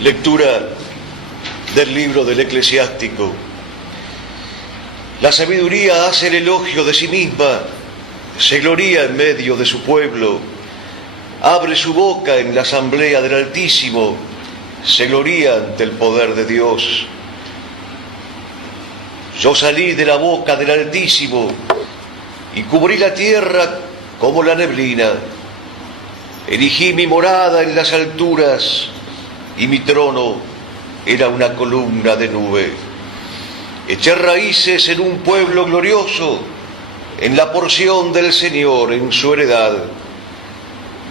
Lectura del libro del Eclesiástico. La sabiduría hace el elogio de sí misma, se gloría en medio de su pueblo, abre su boca en la asamblea del Altísimo, se gloría ante el poder de Dios. Yo salí de la boca del Altísimo y cubrí la tierra como la neblina. Erigí mi morada en las alturas y mi trono era una columna de nube. Eché raíces en un pueblo glorioso, en la porción del Señor, en su heredad.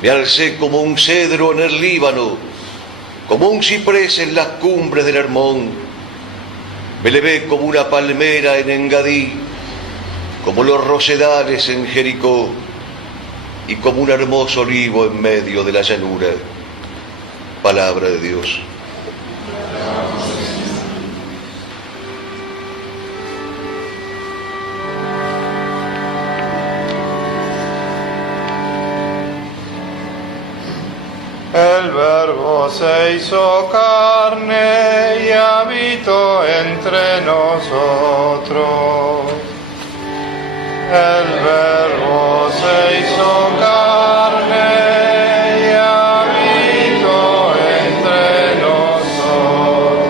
Me alcé como un cedro en el Líbano, como un ciprés en las cumbres del Hermón. Me elevé como una palmera en Engadí, como los rosedales en Jericó, y como un hermoso olivo en medio de la llanura. Palabra de Dios. El Verbo se hizo carne y habitó entre nosotros. El Verbo se hizo carne y habitó entre nosotros.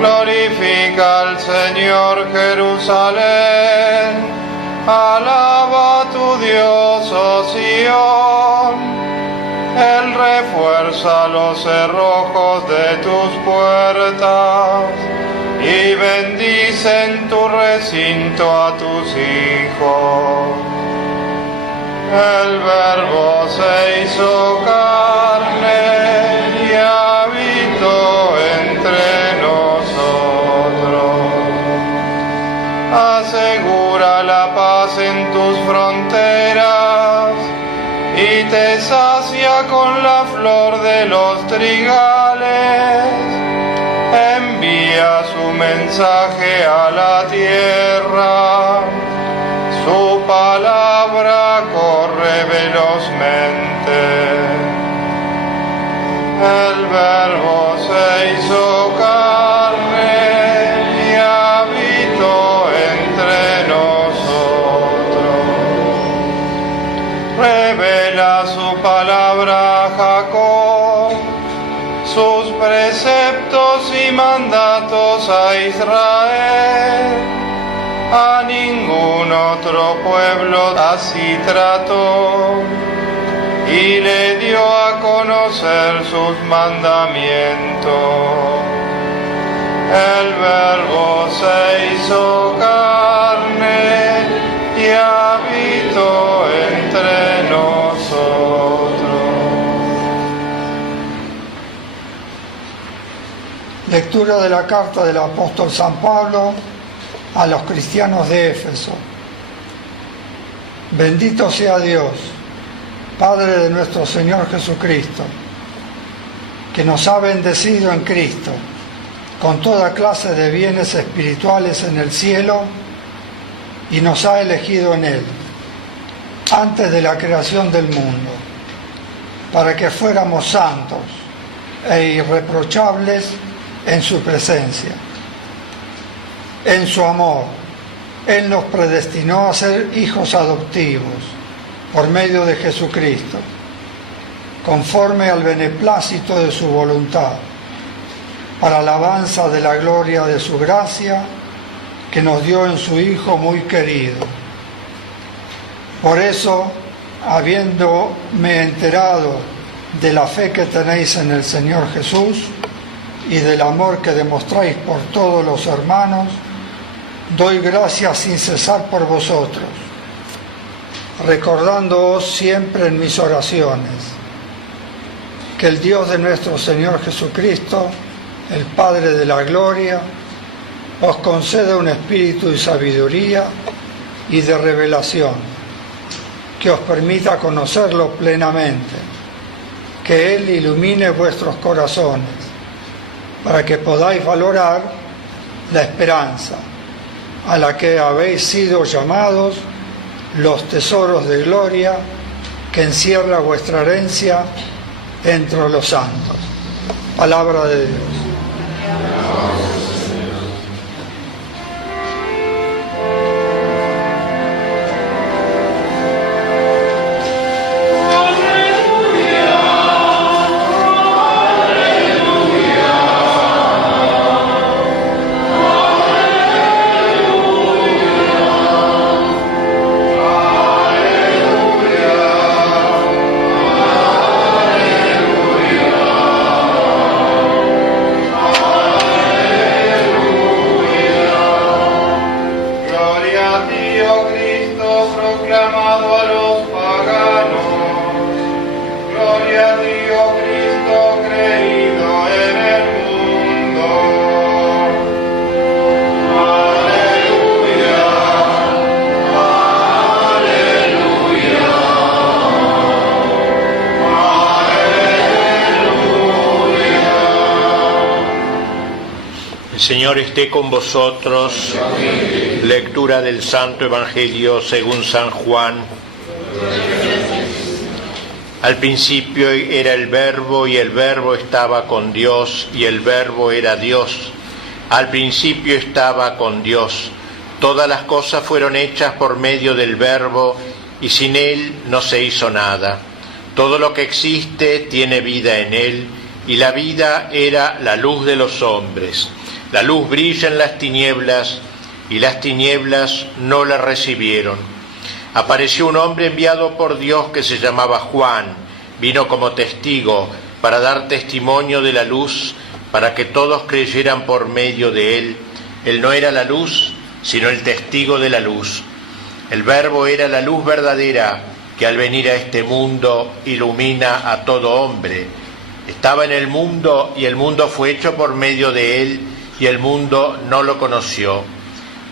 Glorifica al Señor Jerusalén, alaba a tu Dios, oh Sión. Él refuerza los cerrojos de tus puertas y bendice en tu recinto a tus hijos. El Verbo se hizo carne y habitó entre nosotros. Asegura la paz en tus fronteras y te sacia con la flor de los trigales. Envía su mensaje a la tierra, su palabra corre velozmente. El Verbo se hizo carne y habitó entre nosotros. Revela su palabra a Jacob, sus preceptos y mandatos a Israel. A ningún otro pueblo así trató y le dio a conocer sus mandamientos. El Verbo se hizo carne y habitó entre nosotros. Lectura de la carta del apóstol San Pablo a los cristianos de Éfeso. Bendito sea Dios, Padre de nuestro Señor Jesucristo, que nos ha bendecido en Cristo con toda clase de bienes espirituales en el cielo y nos ha elegido en Él, antes de la creación del mundo, para que fuéramos santos e irreprochables en su presencia. En su amor, Él nos predestinó a ser hijos adoptivos por medio de Jesucristo, conforme al beneplácito de su voluntad, para alabanza de la gloria de su gracia, que nos dio en su Hijo muy querido. Por eso, habiéndome enterado de la fe que tenéis en el Señor Jesús y del amor que demostráis por todos los hermanos, doy gracias sin cesar por vosotros, recordándoos siempre en mis oraciones que el Dios de nuestro Señor Jesucristo, el Padre de la gloria, os conceda un espíritu de sabiduría y de revelación, que os permita conocerlo plenamente, que Él ilumine vuestros corazones, para que podáis valorar la esperanza a la que habéis sido llamados, los tesoros de gloria que encierra vuestra herencia entre los santos. Palabra de Dios. Señor esté con vosotros. Lectura del Santo Evangelio según San Juan. Al principio era el Verbo, y el Verbo estaba con Dios, y el Verbo era Dios. Al principio estaba con Dios. Todas las cosas fueron hechas por medio del Verbo, y sin Él no se hizo nada. Todo lo que existe tiene vida en Él, y la vida era la luz de los hombres. La luz brilla en las tinieblas, y las tinieblas no la recibieron. Apareció un hombre enviado por Dios que se llamaba Juan. Vino como testigo para dar testimonio de la luz, para que todos creyeran por medio de él. Él no era la luz, sino el testigo de la luz. El Verbo era la luz verdadera, que al venir a este mundo ilumina a todo hombre. Estaba en el mundo, y el mundo fue hecho por medio de él, y el mundo no lo conoció.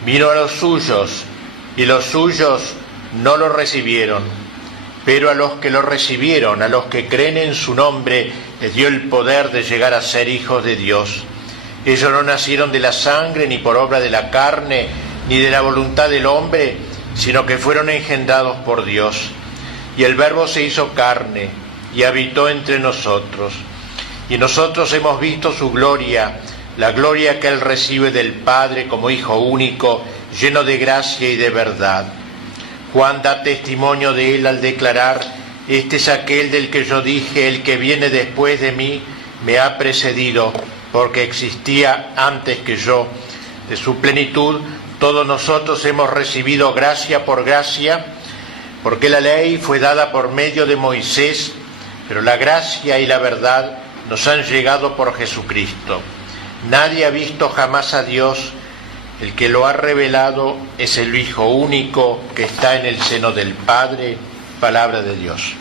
Vino a los suyos, y los suyos no lo recibieron. Pero a los que lo recibieron, a los que creen en su nombre, les dio el poder de llegar a ser hijos de Dios. Ellos no nacieron de la sangre, ni por obra de la carne, ni de la voluntad del hombre, sino que fueron engendrados por Dios. Y el Verbo se hizo carne, y habitó entre nosotros. Y nosotros hemos visto su gloria, la gloria que Él recibe del Padre como Hijo único, lleno de gracia y de verdad. Juan da testimonio de Él al declarar: este es aquel del que yo dije, el que viene después de mí me ha precedido, porque existía antes que yo. De su plenitud todos nosotros hemos recibido gracia por gracia, porque la ley fue dada por medio de Moisés, pero la gracia y la verdad nos han llegado por Jesucristo. Nadie ha visto jamás a Dios. El que lo ha revelado es el Hijo único que está en el seno del Padre. Palabra de Dios.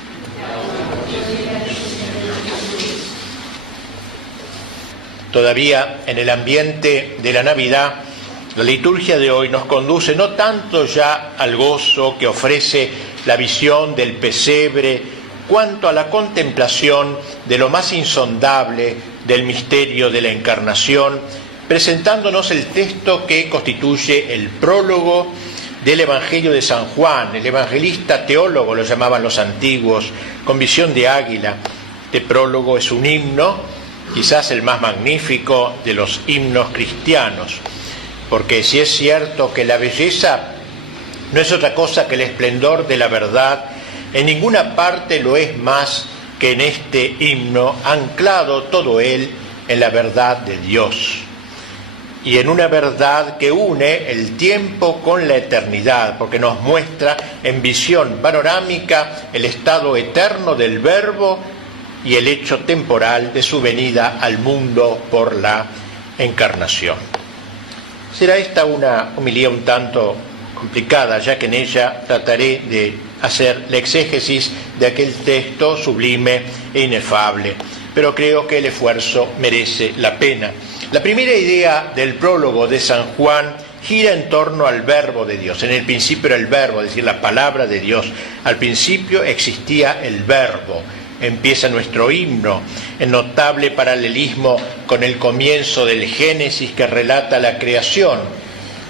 Todavía en el ambiente de la Navidad, la liturgia de hoy nos conduce no tanto ya al gozo que ofrece la visión del pesebre, cuanto a la contemplación de lo más insondable del misterio de la Encarnación, presentándonos el texto que constituye el prólogo del Evangelio de San Juan. El evangelista teólogo lo llamaban los antiguos, con visión de águila. Este prólogo es un himno, quizás el más magnífico de los himnos cristianos, porque si es cierto que la belleza no es otra cosa que el esplendor de la verdad, en ninguna parte lo es más que en este himno, anclado todo él en la verdad de Dios, y en una verdad que une el tiempo con la eternidad, porque nos muestra en visión panorámica el estado eterno del Verbo y el hecho temporal de su venida al mundo por la encarnación. Será esta una homilía un tanto complicada, ya que en ella trataré de hacer la exégesis de aquel texto sublime e inefable, pero creo que el esfuerzo merece la pena. La primera idea del prólogo de San Juan gira en torno al Verbo de Dios. En el principio era el Verbo, es decir, la palabra de Dios. Al principio existía el Verbo. Empieza nuestro himno en notable paralelismo con el comienzo del Génesis que relata la creación.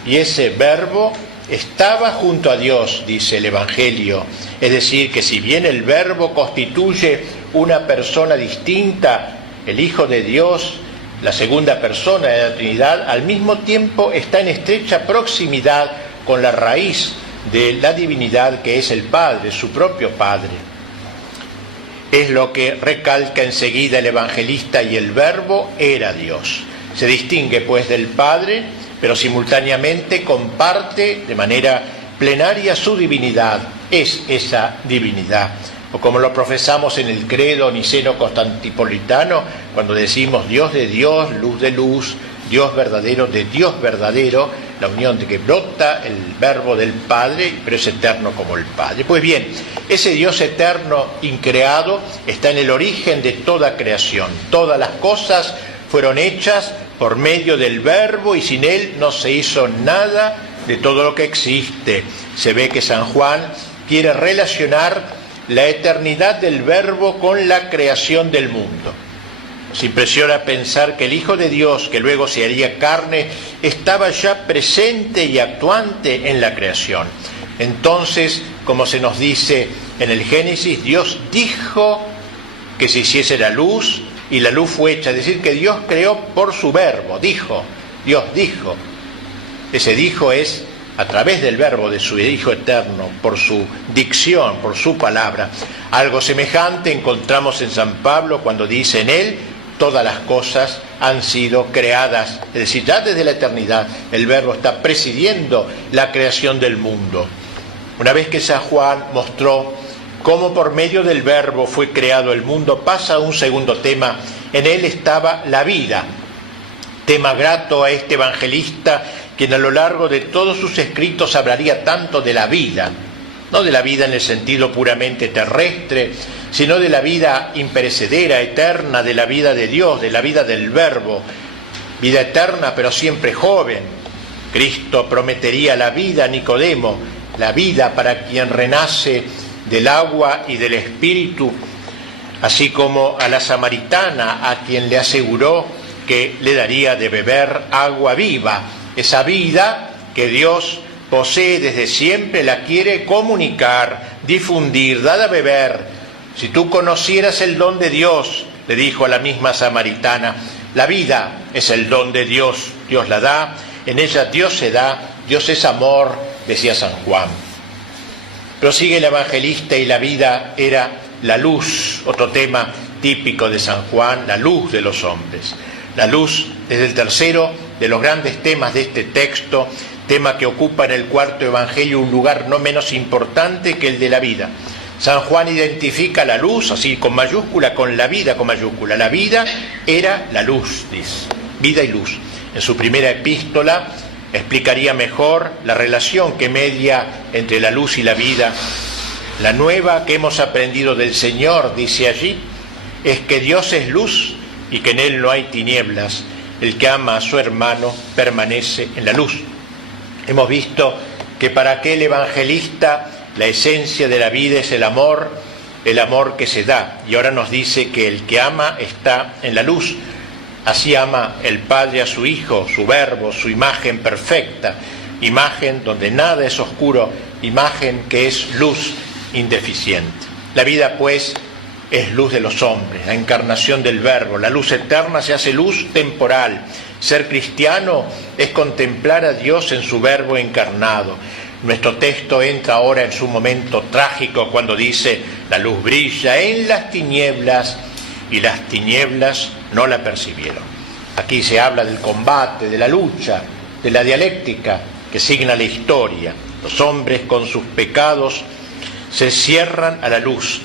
Y ese Verbo estaba junto a Dios, dice el Evangelio. Es decir, que si bien el Verbo constituye una persona distinta, el Hijo de Dios, la segunda persona de la Trinidad, al mismo tiempo está en estrecha proximidad con la raíz de la divinidad que es el Padre, su propio Padre. Es lo que recalca enseguida el evangelista: y el Verbo era Dios. Se distingue pues del Padre, pero simultáneamente comparte de manera plenaria su divinidad. Es esa divinidad. O como lo profesamos en el credo niceno-constantinopolitano, cuando decimos Dios de Dios, luz de luz, Dios verdadero de Dios verdadero, la unión de que brota el Verbo del Padre, pero es eterno como el Padre. Pues bien, ese Dios eterno, increado, está en el origen de toda creación. Todas las cosas fueron hechas por medio del Verbo y sin Él no se hizo nada de todo lo que existe. Se ve que San Juan quiere relacionar la eternidad del Verbo con la creación del mundo. Nos impresiona pensar que el Hijo de Dios, que luego se haría carne, estaba ya presente y actuante en la creación. Entonces, como se nos dice en el Génesis, Dios dijo que se hiciese la luz y la luz fue hecha. Es decir, que Dios creó por su verbo, dijo, Dios dijo. Ese dijo es a través del verbo de su Hijo eterno, por su dicción, por su palabra. Algo semejante encontramos en San Pablo cuando dice: en Él todas las cosas han sido creadas. Es decir, ya desde la eternidad el verbo está presidiendo la creación del mundo. Una vez que San Juan mostró cómo por medio del verbo fue creado el mundo, pasa a un segundo tema. En Él estaba la vida. Tema grato a este evangelista, quien a lo largo de todos sus escritos hablaría tanto de la vida, no de la vida en el sentido puramente terrestre, sino de la vida imperecedera, eterna, de la vida de Dios, de la vida del Verbo, vida eterna pero siempre joven. Cristo prometería la vida a Nicodemo, la vida para quien renace del agua y del Espíritu, así como a la samaritana, a quien le aseguró que le daría de beber agua viva. Esa vida que Dios posee desde siempre la quiere comunicar, difundir, dar a beber. Si tú conocieras el don de Dios, le dijo a la misma samaritana, la vida es el don de Dios, Dios la da, en ella Dios se da, Dios es amor, decía San Juan. Prosigue el evangelista: y la vida era la luz, otro tema típico de San Juan, la luz de los hombres. La luz es el tercero de los grandes temas de este texto, tema que ocupa en el cuarto evangelio un lugar no menos importante que el de la vida. San Juan identifica la luz, así con mayúscula, con la vida con mayúscula. La vida era la luz, dice, vida y luz. En su primera epístola explicaría mejor la relación que media entre la luz y la vida. La nueva que hemos aprendido del Señor, dice allí, es que Dios es luz y que en Él no hay tinieblas. El que ama a su hermano permanece en la luz. Hemos visto que para aquel evangelista la esencia de la vida es el amor que se da. Y ahora nos dice que el que ama está en la luz. Así ama el Padre a su Hijo, su Verbo, su imagen perfecta, imagen donde nada es oscuro, imagen que es luz indeficiente. La vida, pues, es luz de los hombres, la encarnación del Verbo. La luz eterna se hace luz temporal. Ser cristiano es contemplar a Dios en su Verbo encarnado. Nuestro texto entra ahora en su momento trágico cuando dice: la luz brilla en las tinieblas y las tinieblas no la percibieron. Aquí se habla del combate, de la lucha, de la dialéctica que signa la historia. Los hombres con sus pecados se cierran a la luz.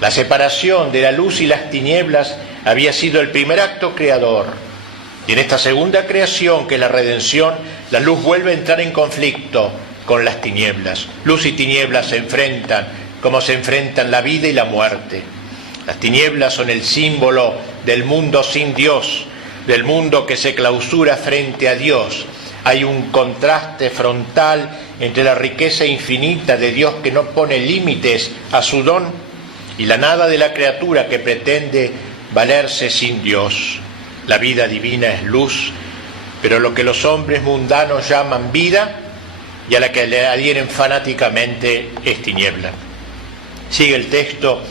La separación de la luz y las tinieblas había sido el primer acto creador. Y en esta segunda creación, que es la redención, la luz vuelve a entrar en conflicto con las tinieblas. Luz y tinieblas se enfrentan, como se enfrentan la vida y la muerte. Las tinieblas son el símbolo del mundo sin Dios, del mundo que se clausura frente a Dios. Hay un contraste frontal entre la riqueza infinita de Dios, que no pone límites a su don, y la nada de la criatura que pretende valerse sin Dios. La vida divina es luz, pero lo que los hombres mundanos llaman vida y a la que le adhieren fanáticamente es tiniebla. Sigue el texto: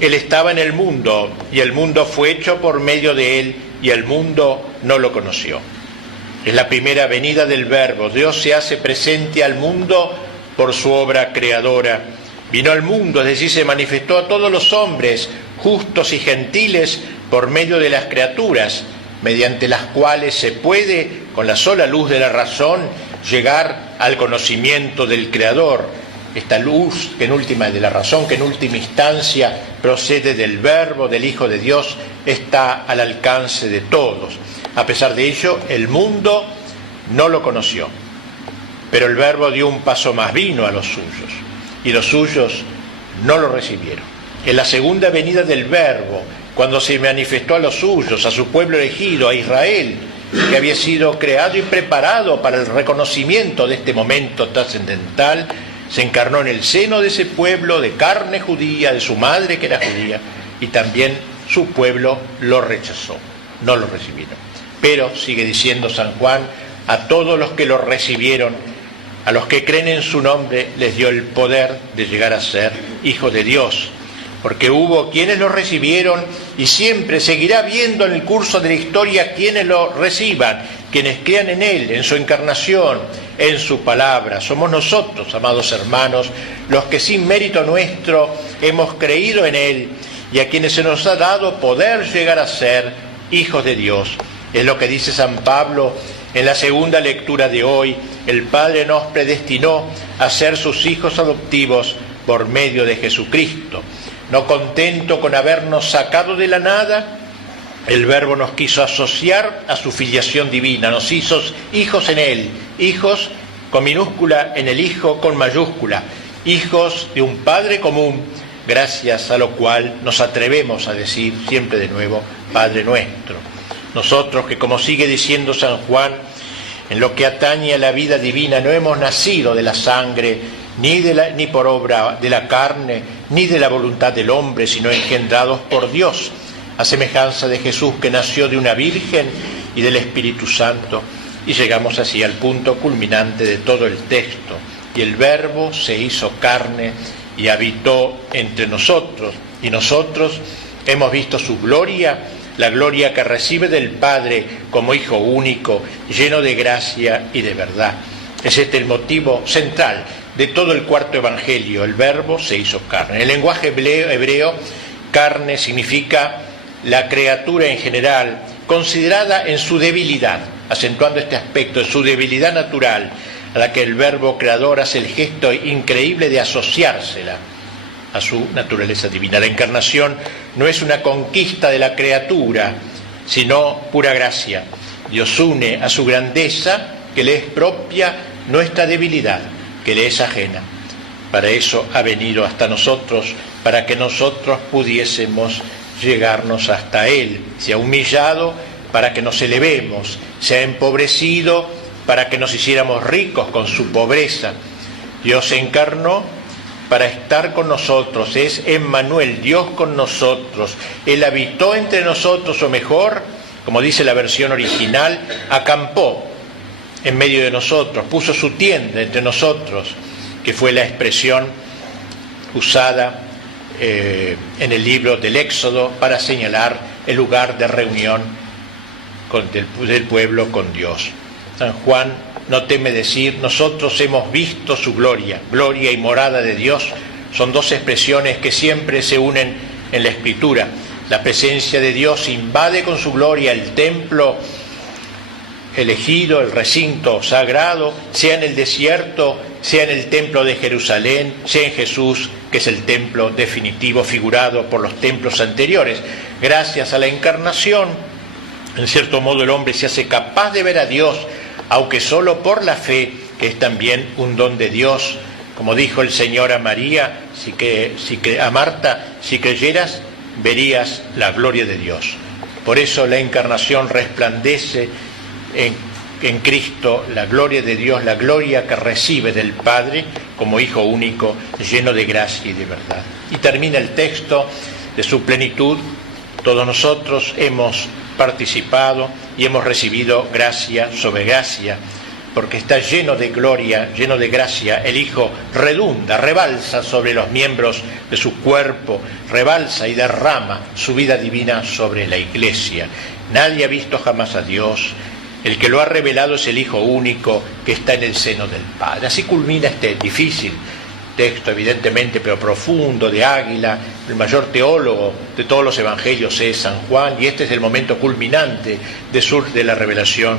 Él estaba en el mundo, y el mundo fue hecho por medio de Él, y el mundo no lo conoció. Es la primera venida del Verbo. Dios se hace presente al mundo por su obra creadora. Vino al mundo, es decir, se manifestó a todos los hombres, justos y gentiles, por medio de las criaturas, mediante las cuales se puede, con la sola luz de la razón, llegar al conocimiento del Creador. Esta luz de la razón, que en última instancia procede del Verbo, del Hijo de Dios, está al alcance de todos. A pesar de ello, el mundo no lo conoció. Pero el Verbo dio un paso más, vino a los suyos, y los suyos no lo recibieron. En la segunda venida del Verbo, cuando se manifestó a los suyos, a su pueblo elegido, a Israel, que había sido creado y preparado para el reconocimiento de este momento trascendental, se encarnó en el seno de ese pueblo de carne judía, de su madre que era judía, y también su pueblo lo rechazó, no lo recibieron. Pero, sigue diciendo San Juan, a todos los que lo recibieron, a los que creen en su nombre, les dio el poder de llegar a ser hijos de Dios. Porque hubo quienes lo recibieron y siempre seguirá habiendo en el curso de la historia quienes lo reciban, quienes crean en Él, en su encarnación, en su palabra. Somos nosotros, amados hermanos, los que sin mérito nuestro hemos creído en Él y a quienes se nos ha dado poder llegar a ser hijos de Dios. Es lo que dice San Pablo en la segunda lectura de hoy. El Padre nos predestinó a ser sus hijos adoptivos por medio de Jesucristo. No contento con habernos sacado de la nada, el Verbo nos quiso asociar a su filiación divina, nos hizo hijos en Él, hijos con minúscula en el Hijo con mayúscula, hijos de un Padre común, gracias a lo cual nos atrevemos a decir siempre de nuevo, Padre nuestro. Nosotros que, como sigue diciendo San Juan, en lo que atañe a la vida divina no hemos nacido de la sangre, ni por obra de la carne, ni de la voluntad del hombre, sino engendrados por Dios, a semejanza de Jesús, que nació de una virgen y del Espíritu Santo. Y llegamos así al punto culminante de todo el texto. Y el Verbo se hizo carne y habitó entre nosotros. Y nosotros hemos visto su gloria, la gloria que recibe del Padre como Hijo único, lleno de gracia y de verdad. Es este el motivo central de todo el cuarto evangelio. El Verbo se hizo carne. En el lenguaje hebreo, carne significa la criatura en general, considerada en su debilidad, acentuando este aspecto, en su debilidad natural, a la que el Verbo creador hace el gesto increíble de asociársela a su naturaleza divina. La encarnación no es una conquista de la criatura, sino pura gracia. Dios une a su grandeza, que le es propia, nuestra debilidad, que le es ajena. Para eso ha venido hasta nosotros, para que nosotros pudiésemos llegarnos hasta Él. Se ha humillado para que nos elevemos, se ha empobrecido para que nos hiciéramos ricos con su pobreza. Dios se encarnó para estar con nosotros, es Emmanuel, Dios con nosotros. Él habitó entre nosotros, o mejor, como dice la versión original, acampó en medio de nosotros, puso su tienda entre nosotros, que fue la expresión usada en el libro del Éxodo para señalar el lugar de reunión del pueblo con Dios. San Juan no teme decir, nosotros hemos visto su gloria. Gloria y morada de Dios son dos expresiones que siempre se unen en la Escritura. La presencia de Dios invade con su gloria el templo elegido, el recinto sagrado, sea en el desierto, sea en el templo de Jerusalén, sea en Jesús, que es el templo definitivo figurado por los templos anteriores. Gracias a la encarnación, en cierto modo el hombre se hace capaz de ver a Dios, aunque solo por la fe, que es también un don de Dios. Como dijo el Señor a María, a Marta, si creyeras, verías la gloria de Dios. Por eso la encarnación resplandece en Cristo la gloria de Dios, la gloria que recibe del Padre como Hijo único, lleno de gracia y de verdad. Y termina el texto de su plenitud. Todos nosotros hemos participado y hemos recibido gracia sobre gracia. porque está lleno de gloria, lleno de gracia. El Hijo redunda, rebalsa sobre los miembros de su cuerpo, rebalsa y derrama su vida divina sobre la Iglesia. Nadie ha visto jamás a Dios. El que lo ha revelado es el Hijo único que está en el seno del Padre. Así culmina este difícil texto, evidentemente, pero profundo, de Águila. El mayor teólogo de todos los evangelios es San Juan, y este es el momento culminante de la revelación,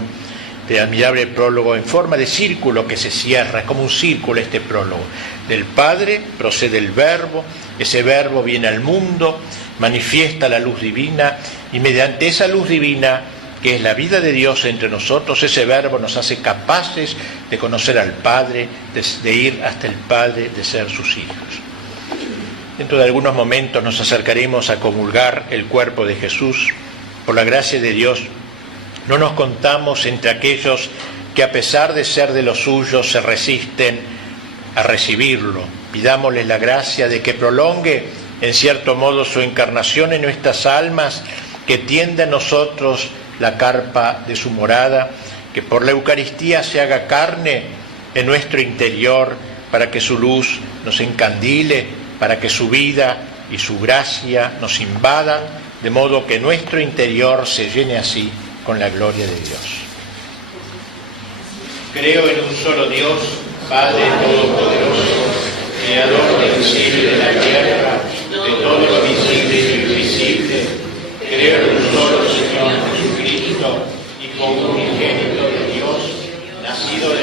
de admirable prólogo en forma de círculo que se cierra. Es como un círculo este prólogo. Del Padre procede el Verbo, ese Verbo viene al mundo, manifiesta la luz divina, y mediante esa luz divina, que es la vida de Dios entre nosotros, ese Verbo nos hace capaces de conocer al Padre, de ir hasta el Padre, de ser sus hijos. Dentro de algunos momentos nos acercaremos a comulgar el cuerpo de Jesús. Por la gracia de Dios, no nos contamos entre aquellos que, a pesar de ser de los suyos, se resisten a recibirlo. Pidámosles la gracia de que prolongue, en cierto modo, su encarnación en nuestras almas, que tienda a nosotros la carpa de su morada, que por la Eucaristía se haga carne en nuestro interior, para que su luz nos encandile, para que su vida y su gracia nos invadan, de modo que nuestro interior se llene así con la gloria de Dios. Creo en un solo Dios, Padre Todopoderoso, Creador del cielo y de la tierra, de todo lo visible y lo invisible. Creo en un solo Señor Jesucristo, Hijo unigénito de Dios, nacido de